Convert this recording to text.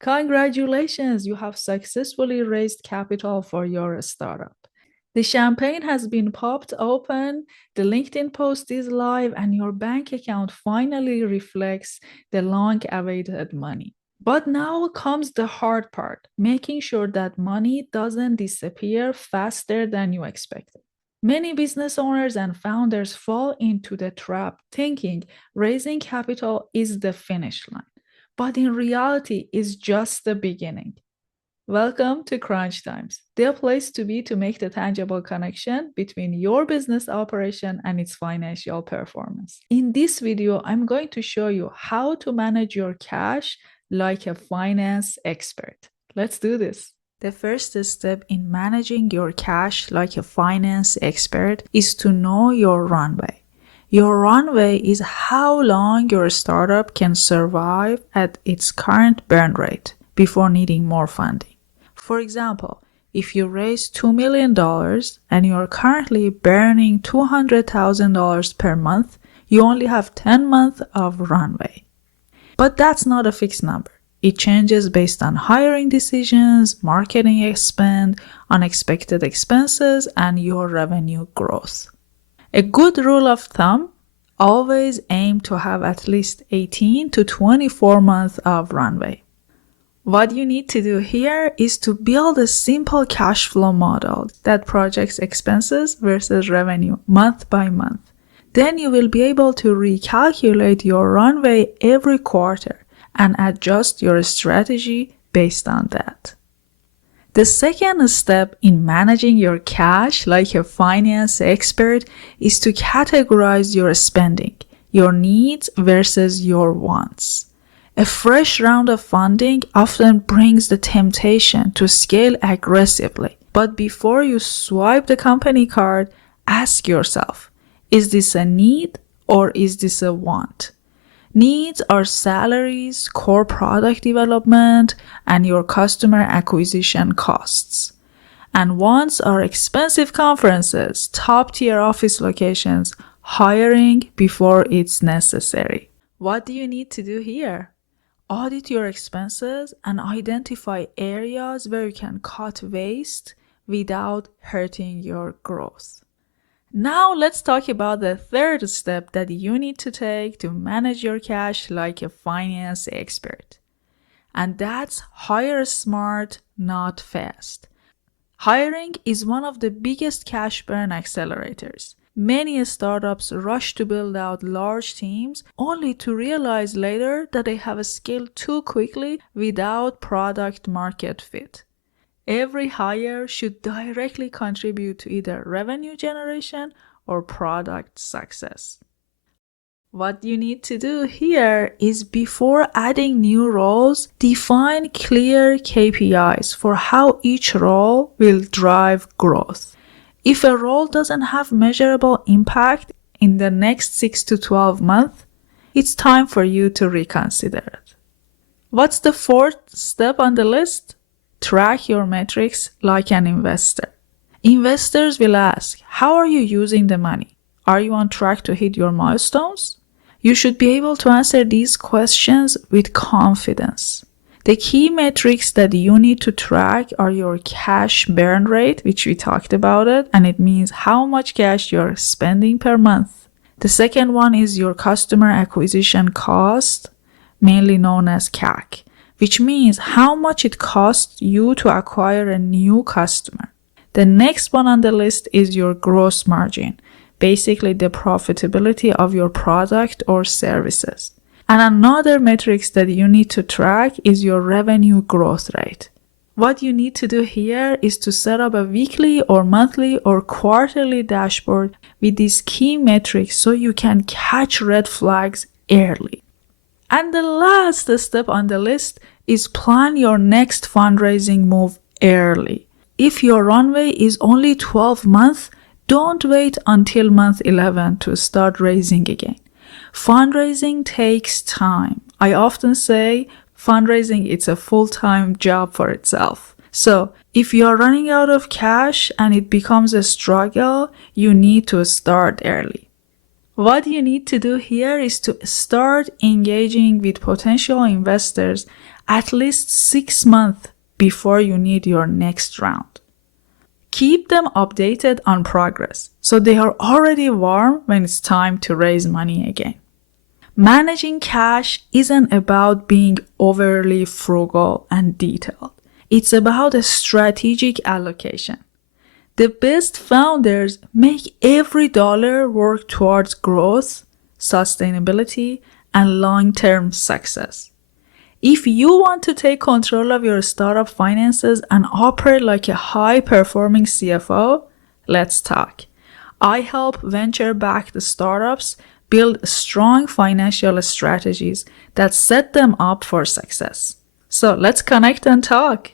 Congratulations, you have successfully raised capital for your startup. The champagne has been popped open, the LinkedIn post is live, and your bank account finally reflects the long awaited money. But now comes the hard part, making sure that money doesn't disappear faster than you expected. Many business owners and founders fall into the trap thinking raising capital is the finish line, but in reality, it's just the beginning. Welcome to Crunch Times, the place to be to make the tangible connection between your business operation and its financial performance. In this video, I'm going to show you how to manage your cash like a finance expert. Let's do this. The first step in managing your cash like a finance expert is to know your runway. Your runway is how long your startup can survive at its current burn rate before needing more funding. For example, if you raise $2 million and you are currently burning $200,000 per month, you only have 10 months of runway. But that's not a fixed number. It changes based on hiring decisions, marketing spend, unexpected expenses, and your revenue growth. A good rule of thumb, always aim to have at least 18 to 24 months of runway. What you need to do here is to build a simple cash flow model that projects expenses versus revenue month by month. Then you will be able to recalculate your runway every quarter and adjust your strategy based on that. The second step in managing your cash like a finance expert is to categorize your spending, your needs versus your wants. A fresh round of funding often brings the temptation to scale aggressively. But before you swipe the company card, ask yourself, is this a need or is this a want? Needs are salaries, core product development, and your customer acquisition costs. And wants are expensive conferences, top-tier office locations, hiring before it's necessary. What do you need to do here? Audit your expenses and identify areas where you can cut waste without hurting your growth. Now let's talk about the third step that you need to take to manage your cash like a finance expert. And that's hire smart, not fast. Hiring is one of the biggest cash burn accelerators. Many startups rush to build out large teams only to realize later that they have scaled too quickly without product market fit. Every hire should directly contribute to either revenue generation or product success. What you need to do here is before adding new roles, define clear KPIs for how each role will drive growth. If a role doesn't have measurable impact in the next 6 to 12 months, it's time for you to reconsider it. What's the fourth step on the list? Track your metrics like an investor. Investors will ask, how are you using the money? Are you on track to hit your milestones? You should be able to answer these questions with confidence. The key metrics that you need to track are your cash burn rate, which we talked about it, and it means how much cash you're spending per month. The second one is your customer acquisition cost, mainly known as CAC, which means how much it costs you to acquire a new customer. The next one on the list is your gross margin, basically the profitability of your product or services. And another metrics that you need to track is your revenue growth rate. What you need to do here is to set up a weekly or monthly or quarterly dashboard with these key metrics so you can catch red flags early. And the last step on the list is plan your next fundraising move early. If your runway is only 12 months, don't wait until month 11 to start raising again. Fundraising takes time. I often say fundraising is a full-time job for itself. So if you are running out of cash and it becomes a struggle, you need to start early. What you need to do here is to start engaging with potential investors at least 6 months before you need your next round. Keep them updated on progress so they are already warm when it's time to raise money again. Managing cash isn't about being overly frugal and detailed. It's about a strategic allocation. The best founders make every dollar work towards growth, sustainability, and long-term success. If you want to take control of your startup finances and operate like a high-performing CFO, let's talk. I help venture-backed startups build strong financial strategies that set them up for success. So let's connect and talk.